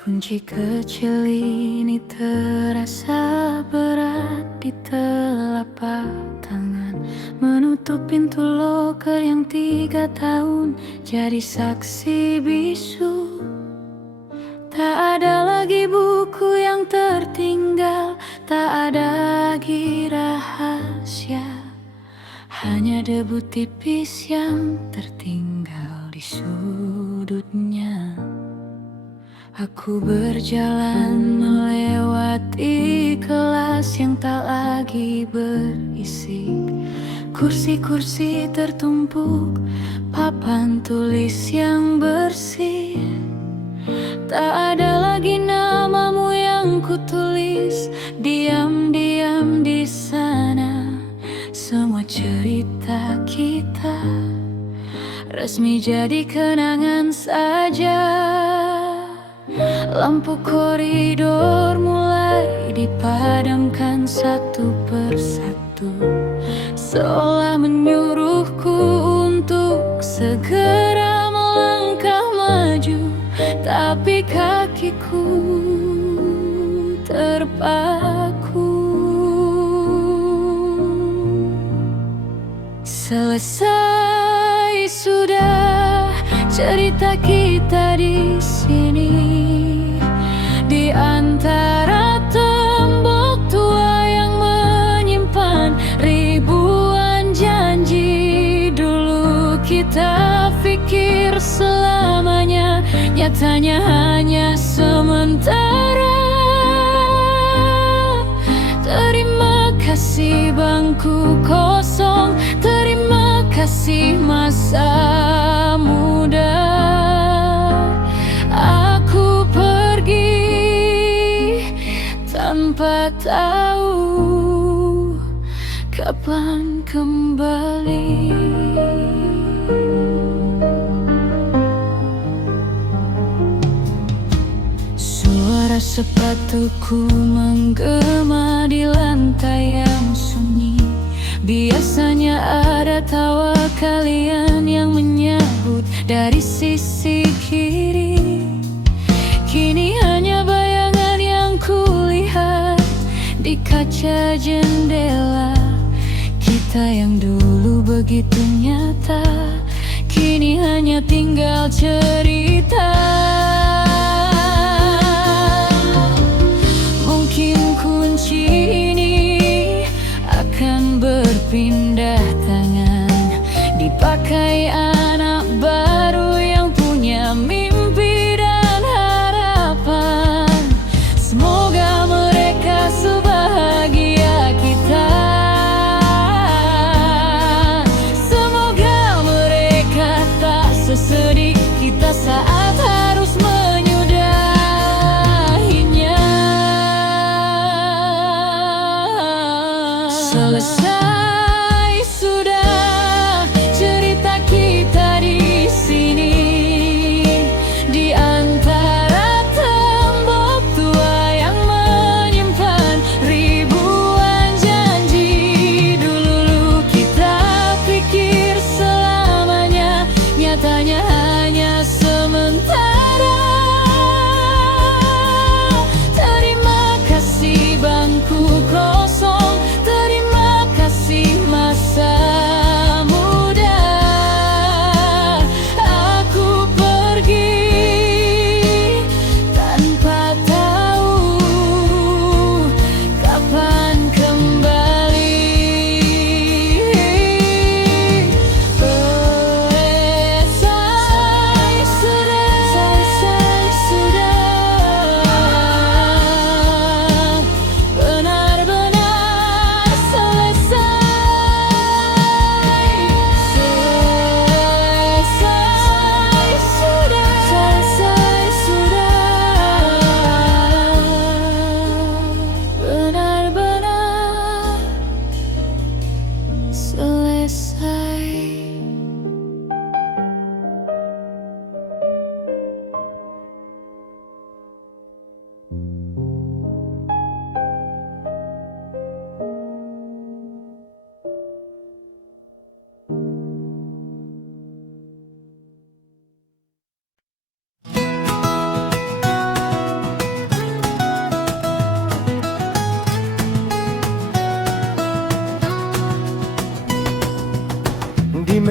Kunci kecil ini terasa berat di telapak tangan, menutup pintu loker yang 3 tahun jadi saksi bisu. Tak ada lagi buku yang tertinggal, tak ada lagi rahasia, hanya debu tipis yang tertinggal di sudutnya. Aku berjalan melewati kelas yang tak lagi berisik, kursi-kursi tertumpuk, papan tulis yang bersih. Tak ada lagi namamu yang kutulis diam-diam di sana. Semua cerita kita resmi jadi kenangan saja. Lampu koridor mulai dipadamkan satu persatu, seolah menyuruhku untuk segera melangkah maju. Tapi kakiku terpaku. Selesai sudah cerita kita di sini, di antara tembok tua yang menyimpan ribuan janji. Dulu kita pikir selamanya, nyatanya hanya sementara. Terima kasih bangku kosong, terima kasih masa muda. Aku pergi tanpa tahu kapan kembali. Suara sepatuku menggema di lantai yang sunyi. Biasanya ada tawa kalian yang menyambut dari sisi kiri. Kini hanya bayangan yang kulihat di kaca jendela. Kita yang dulu begitu nyata, kini hanya tinggal cerita. Mungkin kunci ini akan berpindah tangan, dipakai anak baru yang punya mimpi dan harapan. Semoga mereka sebahagia kita. Semoga mereka tak sesedih kita saat harus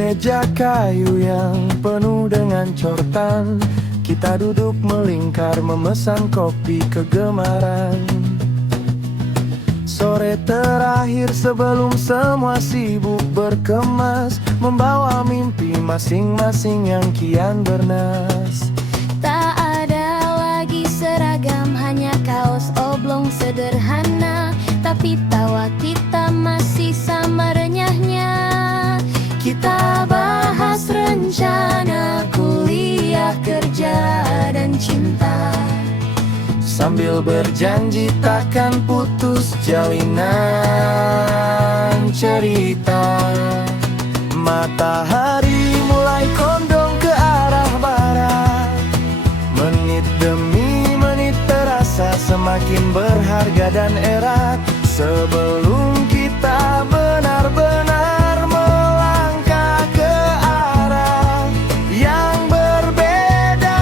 meja kayu yang penuh dengan cortan, kita duduk melingkar memesan kopi kegemaran. Sore terakhir sebelum semua sibuk berkemas, membawa mimpi masing-masing yang kian bernas. Tak ada lagi seragam, hanya kaos oblong sederhana, tapi tawa kita masih sama renyahnya. Kita bahas rencana kuliah, kerja, dan cinta, sambil berjanji takkan putus jalinan cerita. Matahari mulai condong ke arah barat, menit demi menit terasa semakin berharga dan erat. Sebelum kita benar-benar melangkah ke arah yang berbeda,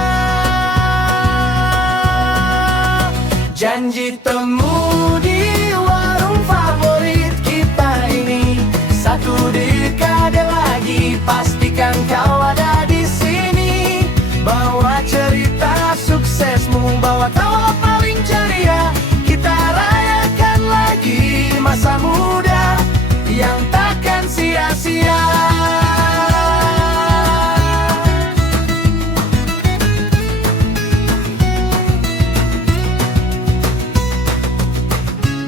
janji temu di warung favorit kita ini. Satu dekade lagi pastikan kau ada di sini. Bawa cerita suksesmu, bawa tawa paling ceria. Kita rayakan lagi masa muda yang takkan sia-sia.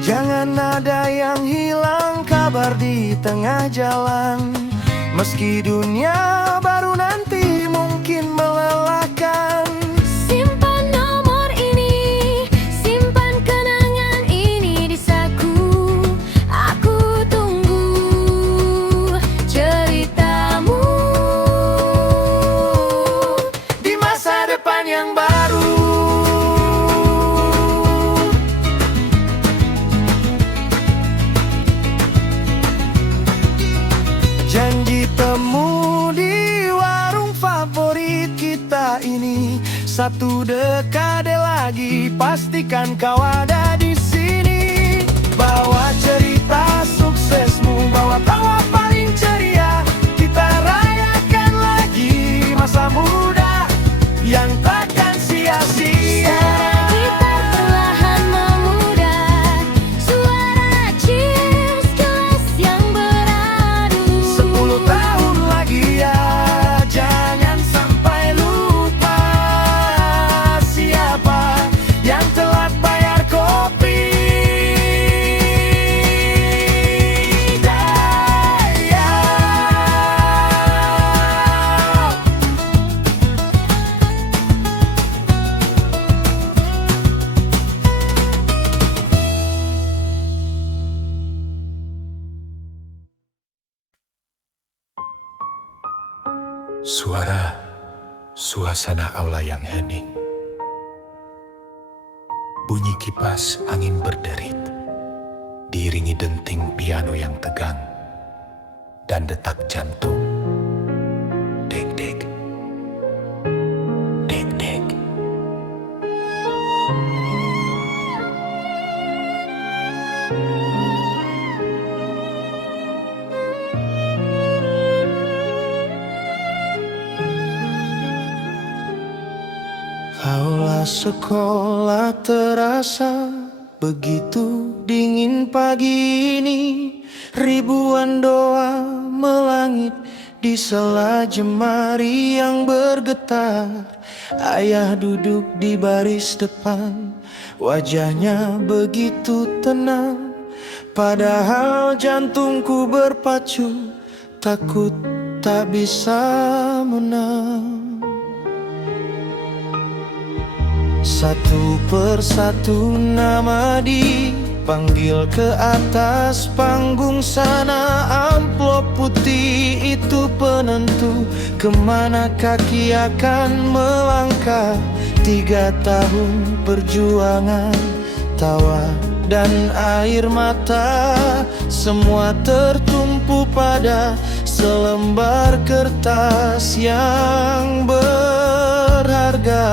Jangan ada yang hilang kabar di tengah jalan, meski dunia baru nanti mungkin melelahkan. simpan nomor ini, simpan kenangan ini di saku. Aku tunggu ceritamu Di masa depan yang baru, janji temu di warung favorit kita ini. Satu dekade lagi pastikan kau ada di sini. Bawa cerita suksesmu, bawa tawa paling ceria. Kita rayakan lagi masa muda yang takkan sia-sia. Suara gitar perlahan memudar, suara cheers gelas yang beradu. 10 tahun lagi ya, jangan sampai lupa siapa yang telat bayar kopi. Suara suasana aula yang hening, bunyi kipas angin berderit, diiringi denting piano yang tegang, dan detak jantung. Deg-deg, deg-deg. Aula sekolah terasa begitu dingin pagi ini. Ribuan doa melangit di sela jemari yang bergetar. Ayah duduk di baris depan, wajahnya begitu tenang. Padahal jantungku berpacu, takut tak bisa menang. Satu persatu nama dipanggil ke atas panggung sana. Amplop putih itu penentu kemana kaki akan melangkah. 3 tahun perjuangan, tawa dan air mata, semua tertumpu pada selembar kertas yang berharga.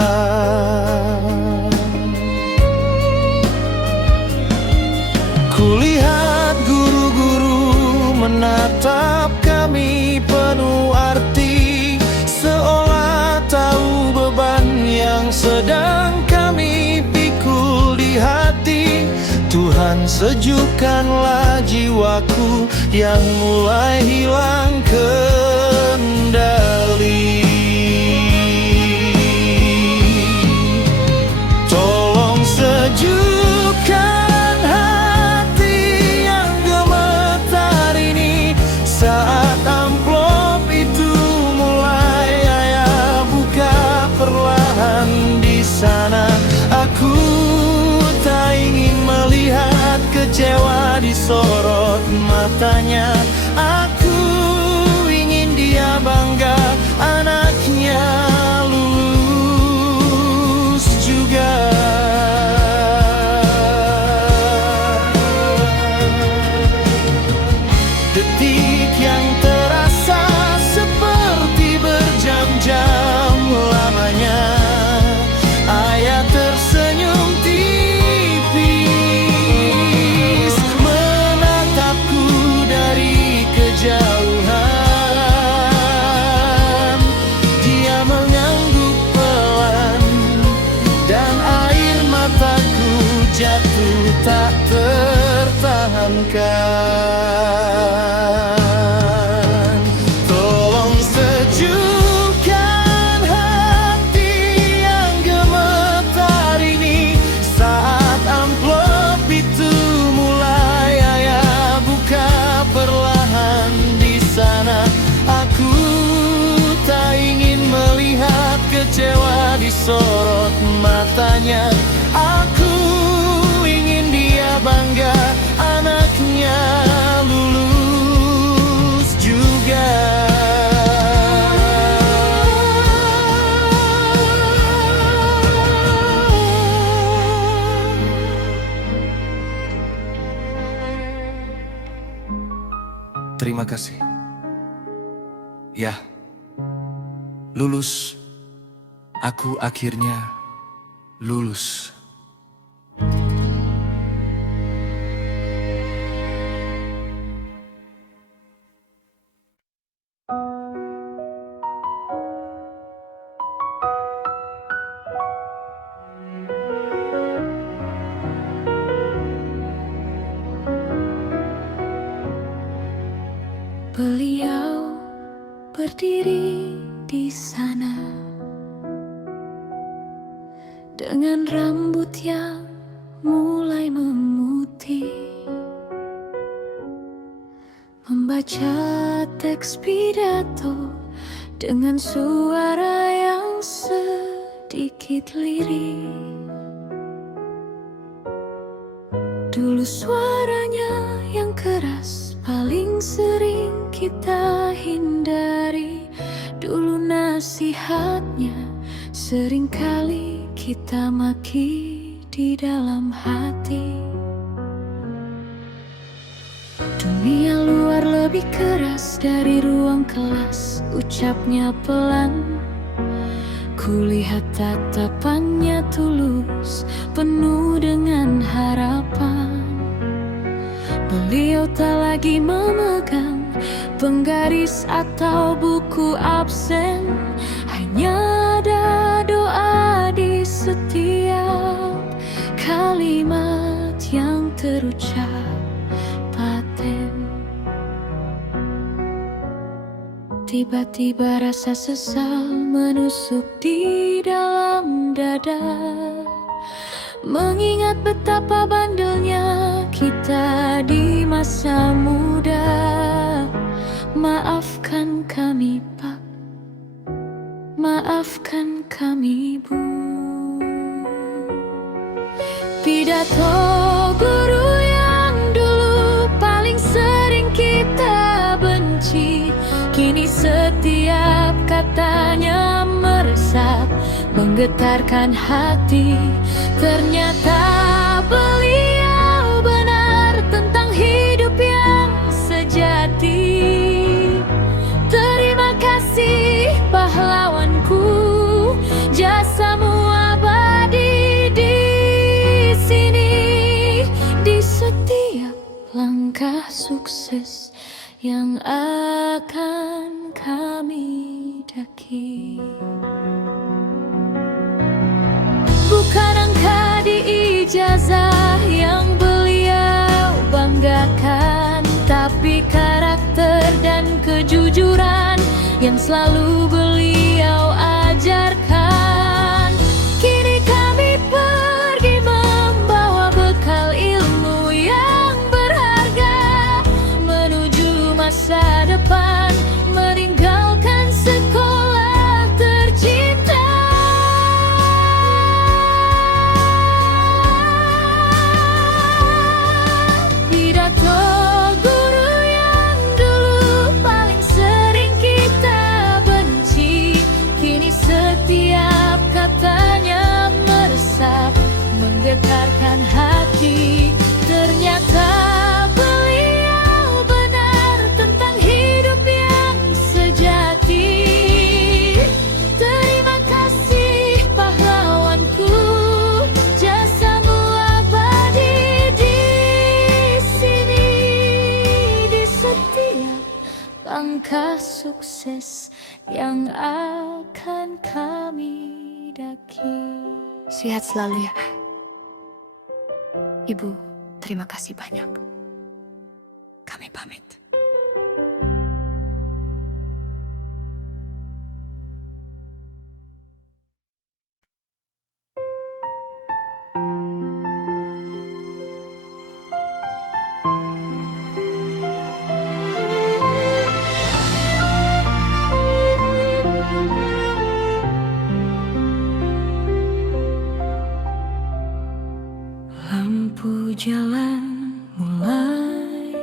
Kulihat guru-guru menatap kami penuh sedang kami pikul di hati. Tuhan, sejukkanlah jiwaku yang mulai hilang kendali. Tolong sejukkan hati yang gemetar ini saat amplop itu mulai ayah buka perlahan di sana. Aku tak ingin melihat kecewa di sorot matanya. Aku ingin dia bangga, anaknya lulus juga. Detik yang terasa seperti berjam-jam lamanya. Ayah tersenyum tipis menatapku dari kejauhan. Dia mengangguk pelan dan air mataku jatuh tak tertahankan. Tolong sejukkan hati yang gemetar ini saat amplop itu mulai ayah buka perlahan di sana. Aku tak ingin melihat kecewa di sorot matanya. Aku ingin dia bangga, anaknya lulus juga. Terima kasih. Ya, lulus. Aku akhirnya lulus. Beliau berdiri di sana dengan rambut yang mulai memutih, membaca teks pidato dengan suara yang sedikit lirih. Dulu suaranya yang keras paling sering kita hindari. Dulu nasihatnya seringkali kita maki di dalam hati. Dunia luar lebih keras dari ruang kelas, ucapnya pelan. Kulihat tatapannya tulus, penuh dengan harapan. Beliau tak lagi memegang penggaris atau buku absen. Hanya ada doa di setiap kalimat yang terucap paten. Tiba-tiba rasa sesal menusuk di dalam dada, mengingat betapa bandelnya kita di masa muda. Maafkan kami Pak, maafkan kami Bu. Pidato guru yang dulu paling sering kita benci, kini setiap katanya meresap, menggetarkan hati. Ternyata beliau benar tentang hidup yang sejati. Terima kasih pahlawanku, jasamu abadi di sini. Di setiap langkah sukses yang akan kami daki. dan kejujuran yang selalu beliau ajarkan. Kini kami pergi membawa bekal ilmu yang berharga menuju masa depan, meninggalkan sekolah tercinta. Pidato guru yang dulu paling sering kita benci, kini setiap katanya meresap, menggetarkan hati. Ternyata beliau benar tentang hidup yang sejati. Terima kasih pahlawanku, jasamu abadi di sini. Di setiap langkah sukses yang akan kami daki. Sehat selalu ya. Ibu, terima kasih banyak. Kami pamit. Lampu jalan mulai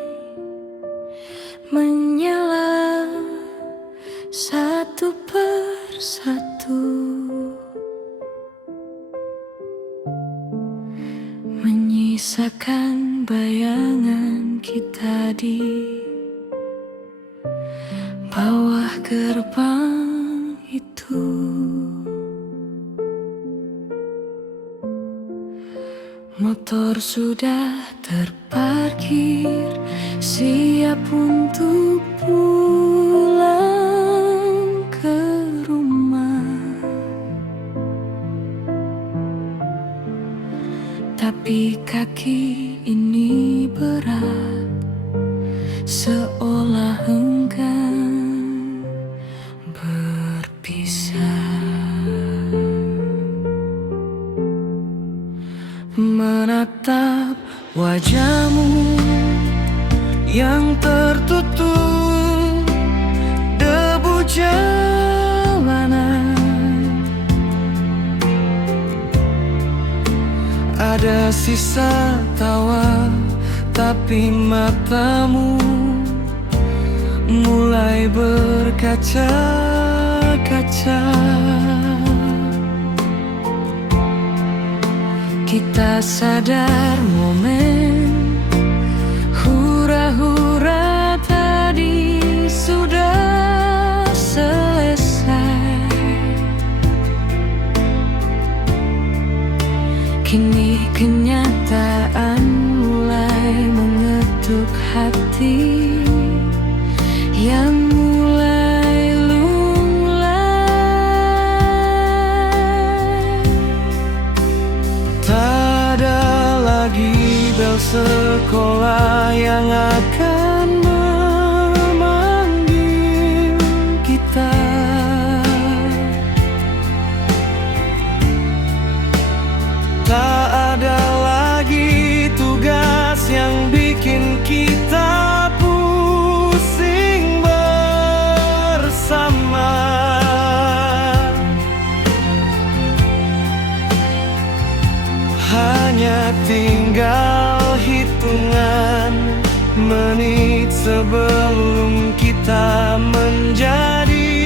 menyala satu persatu, menyisakan bayangan kita di bawah gerbang itu. Motor sudah terparkir, siap untuk pulang ke rumah. Tapi kaki ini berat, seolah enggan berpisah. Menatap wajahmu yang tertutup debu jalanan, ada sisa tawa, tapi matamu mulai berkaca-kaca. Kita sadar momen hura-hura tadi sudah selesai. Kini kenyataan mulai mengetuk hati yang mulai lunglai. Tak ada lagi bel sekolah yang akan memanggil kita. Tak ada lagi tugas yang bikin kita pusing bersama. Hanya tinggal hitungan menit sebelum kita menjadi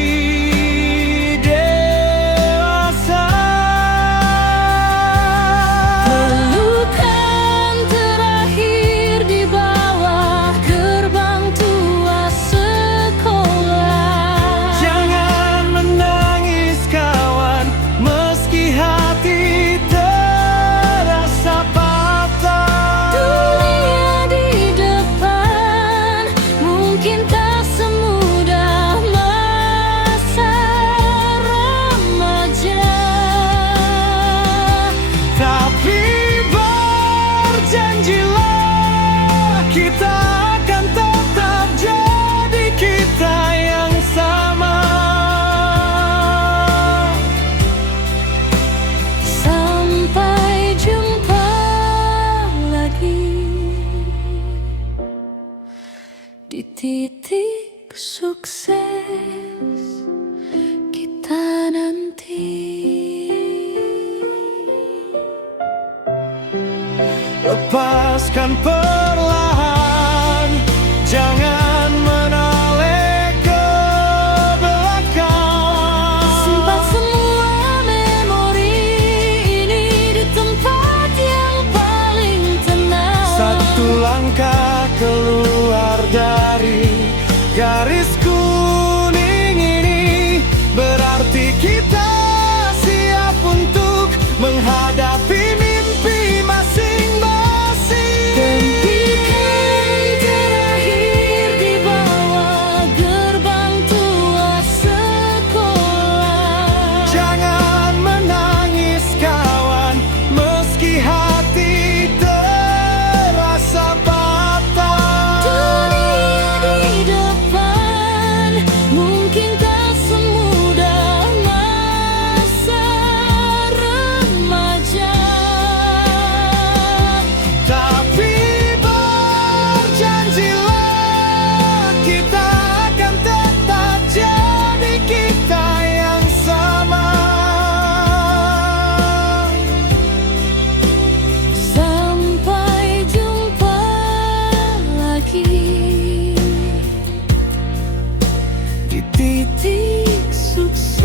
dewasa. Pelukan terakhir di bawah gerbang tua sekolah. Jangan menangis kawan, meski hati terasa patah. Dunia di depan mungkin tak semudah titik sukses kita nanti. Lepaskan perlahan, jangan menoleh ke belakang. Simpan semua memori ini di tempat yang paling tenang. Satu langkah keluar dari garis kuning ini berarti kita siap untuk menghadapi mimpi masing-masing. Impikan terakhir di bawah gerbang tua sekolah. Jangan menangis kawan, meski hati terasa patah. Dunia di depan mungkin tak semudah masa remaja, Tapi berjanjilah kita akan tetap jadi kita yang sama. sampai jumpa lagi Di titik titik sukses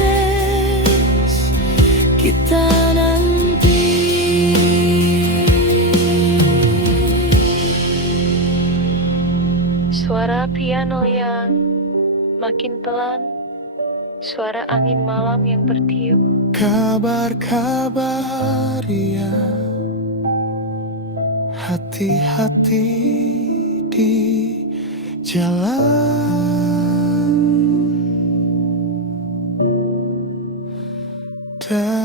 kita nanti. Suara piano yang makin pelan, suara angin malam yang bertiup. kabar-kabar ya, hati-hati di jalan. Dan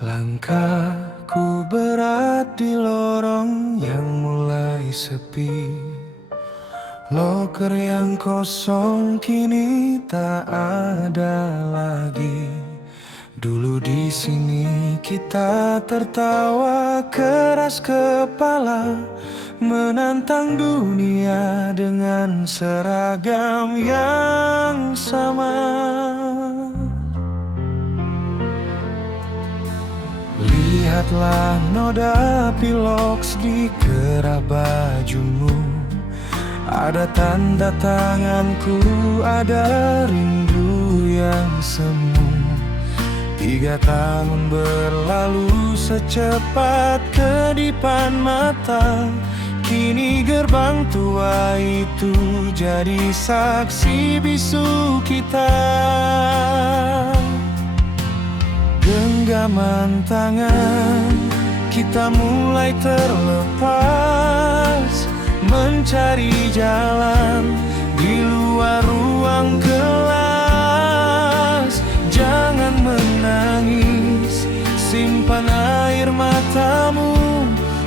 langkahku berat di lorong yang mulai sepi. Loker yang kosong kini tak ada lagi. Dulu di sini kita tertawa keras kepala, menantang dunia dengan seragam yang sama. Lihatlah noda piloks di kerah bajumu. Ada tanda tanganku, ada rindu yang semu. 3 tahun berlalu secepat kedipan mata. Kini gerbang tua itu jadi saksi bisu kita. Genggaman tangan kita mulai terlepas, mencari jalan di luar ruang kelas. Jangan menangis, simpan air matamu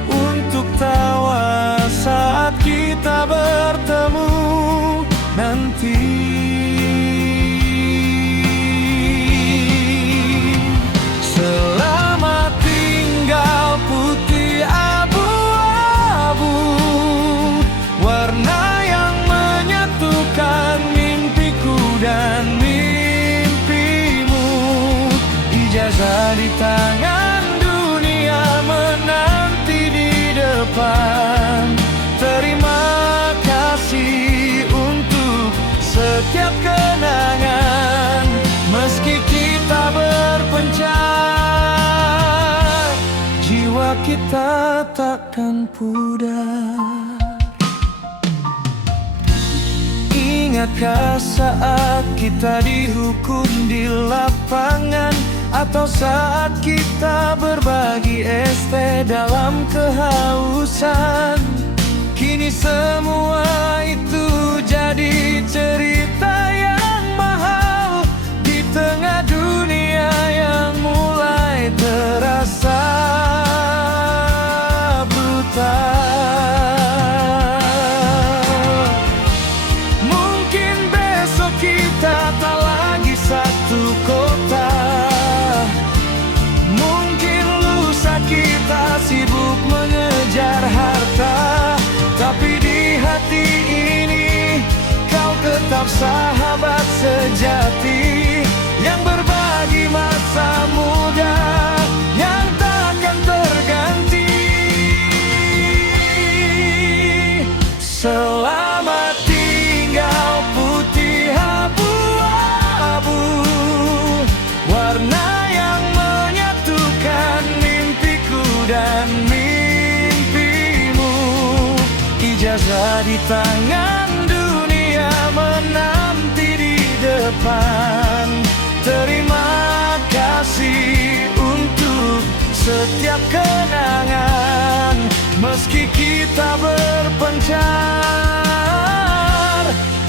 untuk tawa saat kita bertemu nanti. Selamat tinggal putih abu-abu, warna yang menyatukan mimpiku dan mimpimu. Ijazah di tangan, dunia menanti di depan. Terima kasih untuk setiap kenangan, meski kita berpencar, jiwa kita takkan pudar. Ingatkah saat kita dihukum di lapangan, atau saat kita berbagi es teh dalam kehausan? Kini semua itu jadi cerita yang mahal di tengah dunia yang mulai terasa brutal. Mungkin besok kita tak lagi satu kota. Mungkin lusa kita sibuk mengejar harta. Tapi di hati ini kau tetap sahabat sejati yang berbagi masa muda yang takkan terganti. Selamat tinggal putih abu-abu, warna yang menyatukan mimpiku dan ijazah di tangan dunia menanti di depan. Terima kasih untuk setiap kenangan. Meski kita berpencar,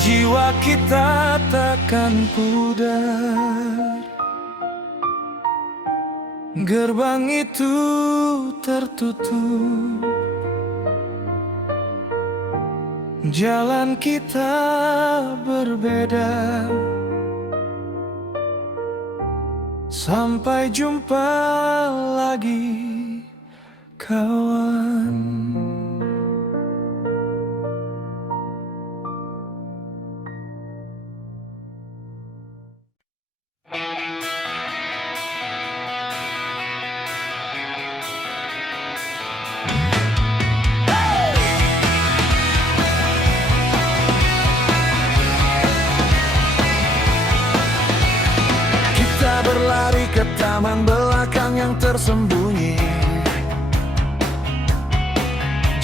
jiwa kita takkan pudar. Gerbang itu tertutup, jalan kita berbeda. Sampai jumpa lagi, kawan. Berlari ke taman belakang yang tersembunyi,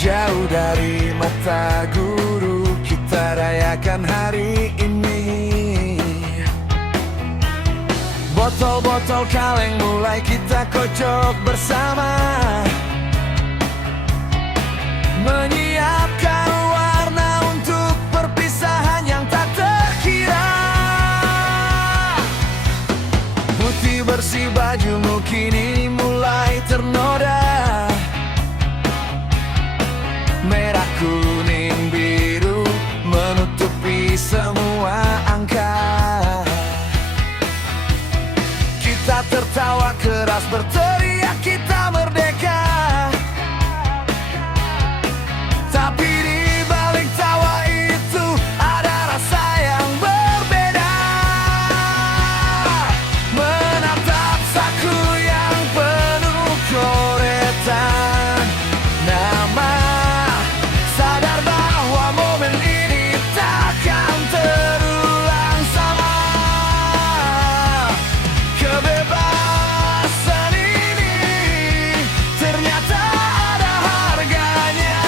jauh dari mata guru. Kita rayakan hari ini. Botol-botol kaleng mulai kita kocok bersama, menyiapkan warna untuk perpisahan yang tak terkira. Putih bersih bajumu kini mulai ternoda, merah kuning biru menutupi semua angka. Kita tertawa keras berteriak kita merdeka. Tapi di balik tawa itu ada rasa yang berbeda. Menatap saku yang penuh coretan nama, sadar bahwa momen ini takkan terulang sama. Kebebasan ini ternyata ada harganya.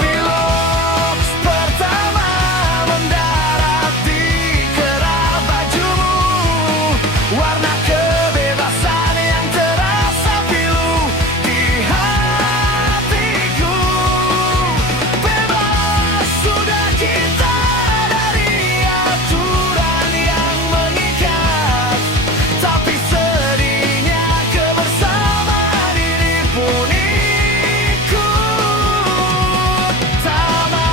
Pilot pertama mendarat di kerah bajumu, warna kebebasan yang terasa pilu di hatiku. Bebas sudah kita dari aturan yang mengikat, tapi sedihnya kebersamaan ini pun ikut tamat.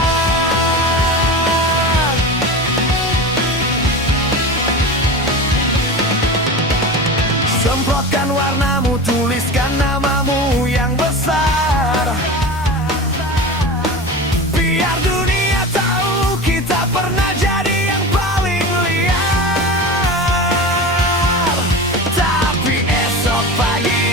Semprotkan warnamu, tuliskan namamu yang besar. Biar dunia tahu kita pernah jadi yang paling liar. Tapi esok pagi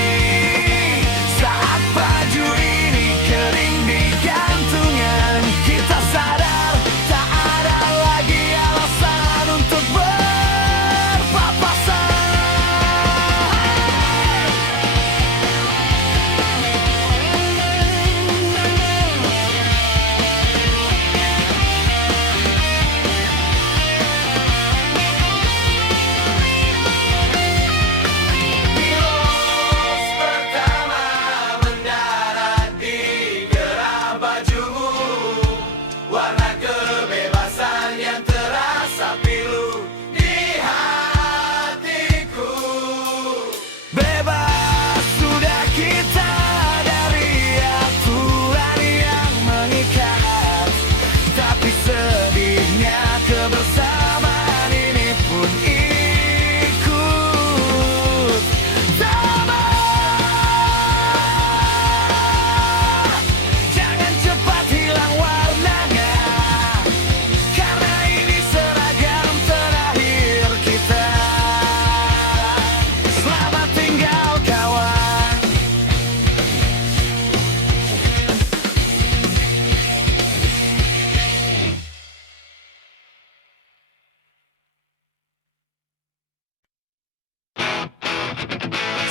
saat baju ini kering di gantungan, kita sadar tak ada lagi alasan untuk berpapasan.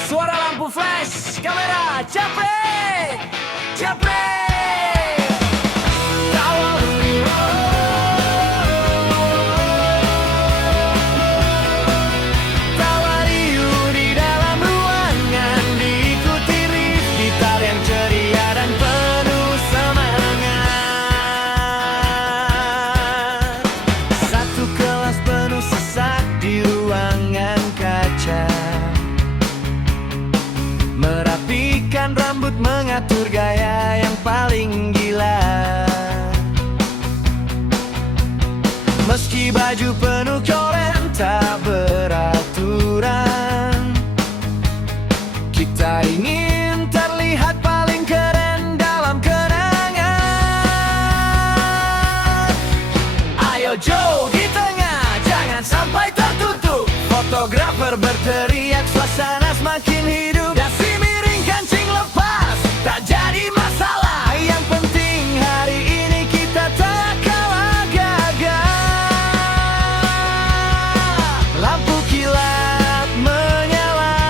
Suara lampu flash, kamera, capek, capek. Tawa riuh di dalam ruangan, diikuti riff gitar yang ceria dan penuh semangat. Satu kelas penuh sesak di ruangan kaca, merapikan rambut, mengatur gaya yang paling gila. Meski baju penuh coret tak beraturan, kita ingin terlihat paling keren dalam kenangan. Ayo Joe di tengah, jangan sampai tertutup. Fotografer berteriak, suasana semakin hidup. Dasi miring, kancing lepas, tak jadi masalah. Yang penting hari ini kita tak kalah gagah. Lampu kilat menyala,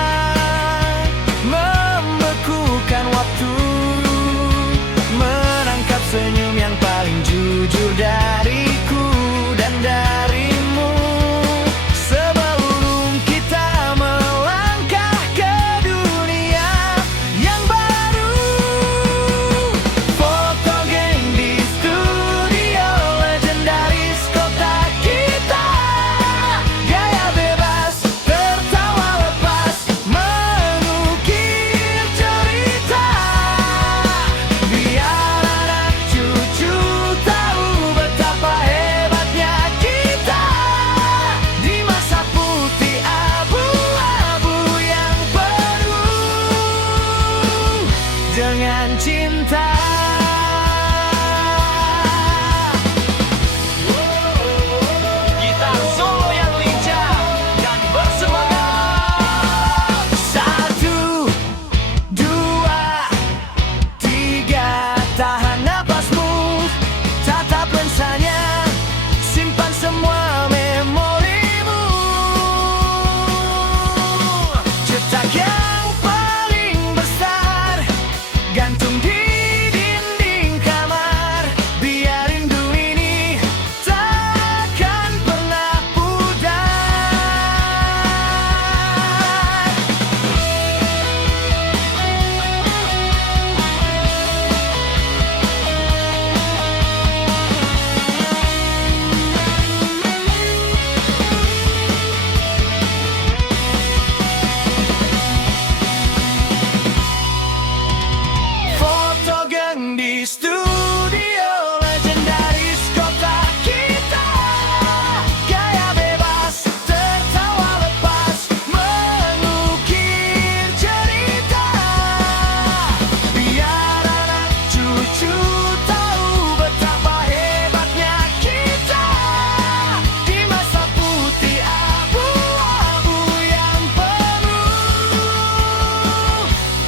membekukan waktu, menangkap senyum yang paling jujur dariku dan darimu. Sebelum kita melangkah ke dunia yang baru, foto geng di studio legendaris kota kita. Gaya bebas, tertawa lepas, mengukir cerita. Biar anak cucu tahu betapa hebatnya kita di masa putih abu-abu yang penuh dengan cinta. Gitar solo yang lincah dan bersemangat. 1, 2, 3, tahan napasmu, tatap lensanya, simpan semua memorimu. Cetak yang paling besar, gantung di dinding kamar. Biar rindu ini takkan pernah pudar. Foto geng di studio legendaris kota kita. Gaya bebas, tertawa lepas, mengukir cerita. Biar anak cucu tahu betapa hebatnya kita di masa putih abu-abu yang penuh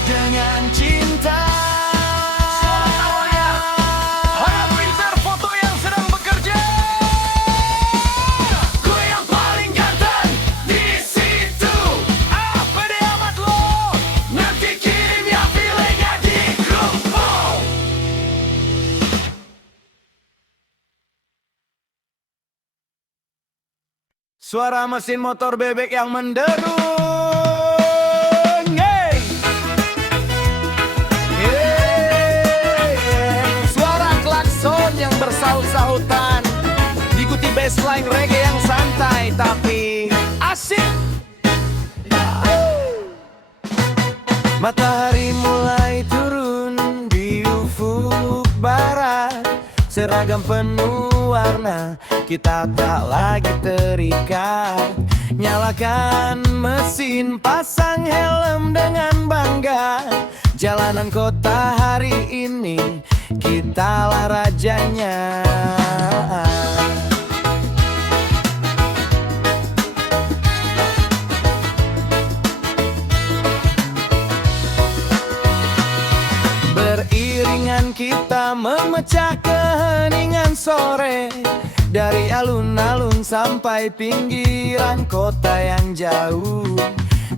dengan cinta. Harap printer foto yang sedang bekerja. Gue yang paling ganteng di situ. Apa deh amat lo? Nanti kirim ya feelingnya di grup. Suara mesin motor bebek yang menderu. Suara klakson yang bersaut-sautan, diikuti bassline reggae yang santai tapi asik. Matahari mulai turun di ufuk barat, seragam penuh warna, kita tak lagi terikat. Nyalakan mesin, pasang helm dengan bangga. Jalanan kota hari ini, kitalah rajanya. Beriringan kita memecah keheningan sore, dari alun-alun sampai pinggiran kota yang jauh.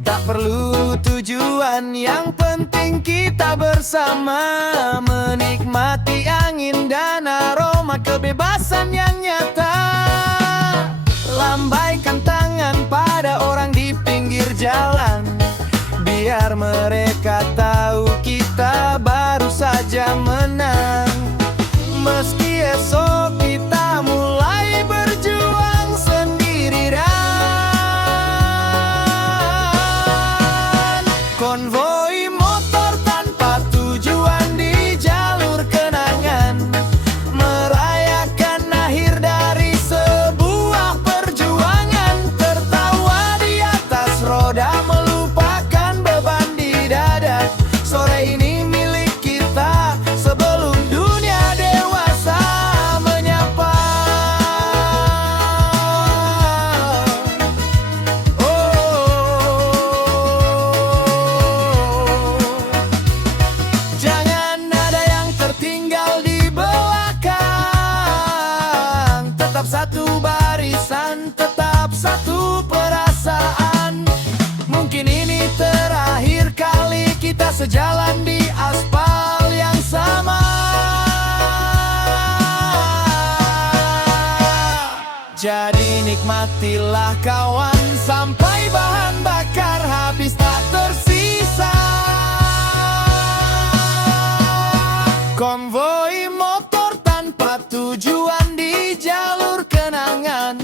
Tak perlu tujuan, yang penting kita bersama, menikmati angin dan aroma kebebasan yang nyata. Lambaikan tangan pada orang di pinggir jalan, biar mereka tahu kita baru saja menang. Meski esok kita mulai berjuang sendirian, konvoi motor tanpa tujuan di jalur kenangan, merayakan akhir dari sebuah perjuangan. Tertawa di atas roda, melupakan beban di dada. Sore ini milik kita sebelum dunia dewasa menyapa. Jangan ada yang tertinggal di belakang. Tetap satu barisan, tetap satu perasaan. Mungkin ini terakhir kali kita sejalan di aspal yang sama. Jadi nikmatilah kawan, sampai bahan bakar habis tak tersisa. Konvoi motor tanpa tujuan di jalur kenangan,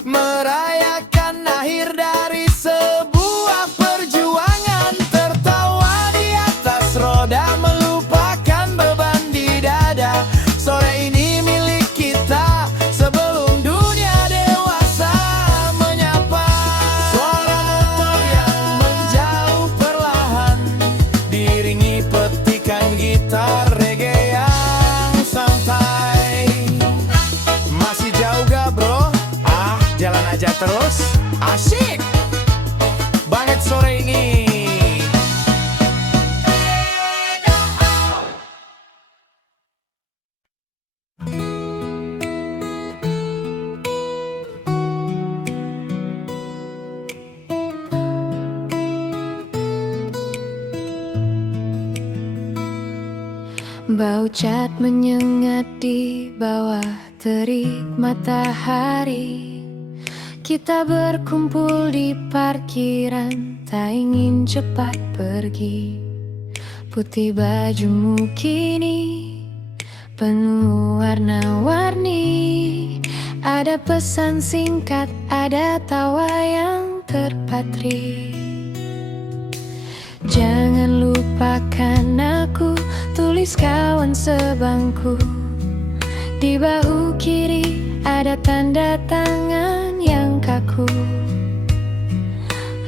merayakan akhir dari sebuah perjuangan. Tertawa di atas roda, melupakan beban di dada. Sore ini milik kita sebelum dunia dewasa menyapa. Suara motor yang menjauh perlahan, diiringi petikan gitar reggae yang santai. Masih jauh gak bro? Jalan aja terus, asyik banget sore ini. Bau cat menyengat di bawah terik matahari. Kita berkumpul di parkiran, tak ingin cepat pergi. Putih bajumu kini penuh warna-warni. Ada pesan singkat, ada tawa yang terpatri. Jangan lupakan aku, tulis kawan sebangku. Di bahu kiri ada tanda tangan yang kaku.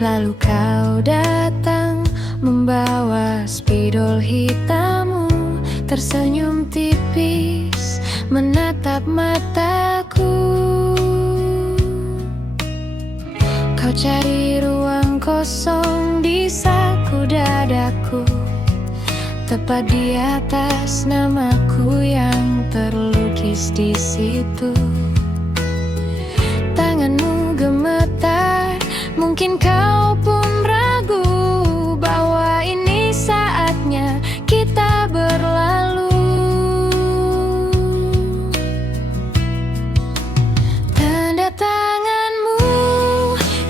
Lalu kau datang membawa spidol hitammu, tersenyum tipis menatap mataku. Kau cari ruang kosong di saku dadaku, tepat di atas namaku yang terlukis di situ. Tanganmu gemetar, mungkin kau pun ragu bahwa ini saatnya kita berlalu. Tanda tanganmu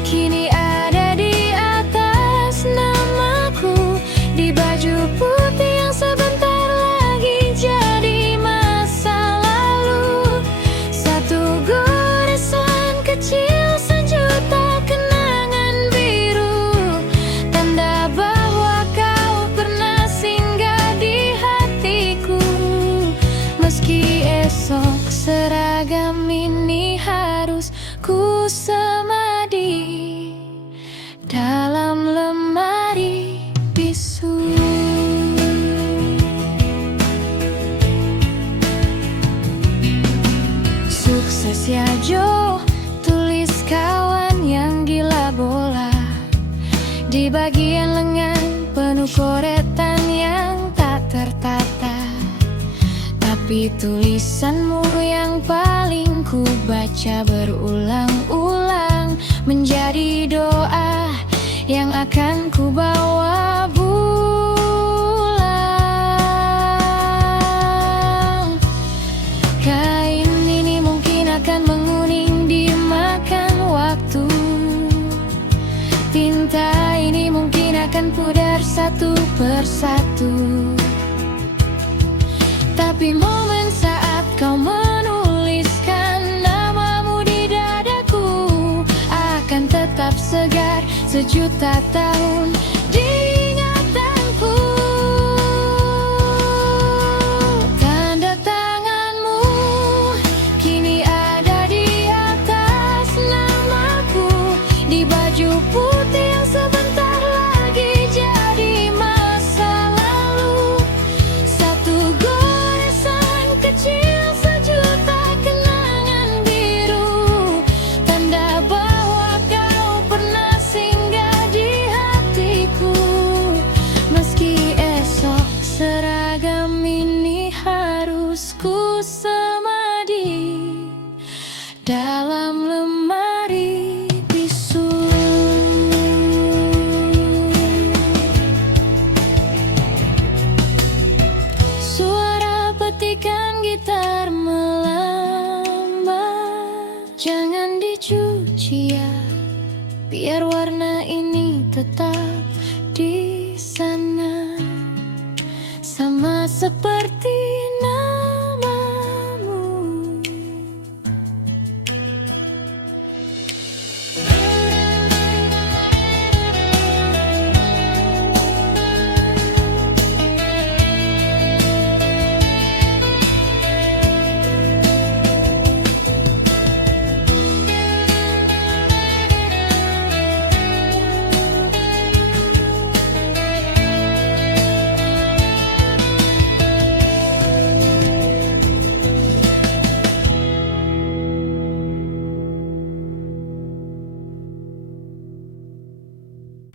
kini ada di atas namaku, di baju putih yang sebentar lagi jadi masa lalu. Satu goresan kecil, sejuta kenangan biru, tanda bahwa kau pernah singgah di hatiku. Meski esok seragam ini harus ku semadi dalam lemari bisu. Sukses ya Jo, tulis kawan yang gila bola. Di bagian lengan penuh koretan yang tak tertata. Tapi tulisanmu yang paling ku baca berulang-ulang menjadi doa yang akan ku bawa pulang. Kain ini mungkin akan menguning dimakan waktu. Tinta ini mungkin akan pudar satu persatu. Tapi momen saat kau menuliskan namamu di dadaku akan tetap segar sejuta tahun di ingatanku. Tanda tanganmu kini ada di atas namaku, di baju putih yang sebentar lagi jadi masa lalu. Satu goresan kecil sejuta kenangan biru, tanda bahwa kau pernah singgah di hatiku. Meski esok seragam ini harus ku semadi dalam lemari bisu. Suara petikan gitar melambai, jangan dicuci ya, biar warna ini tetap di sana. Sama seperti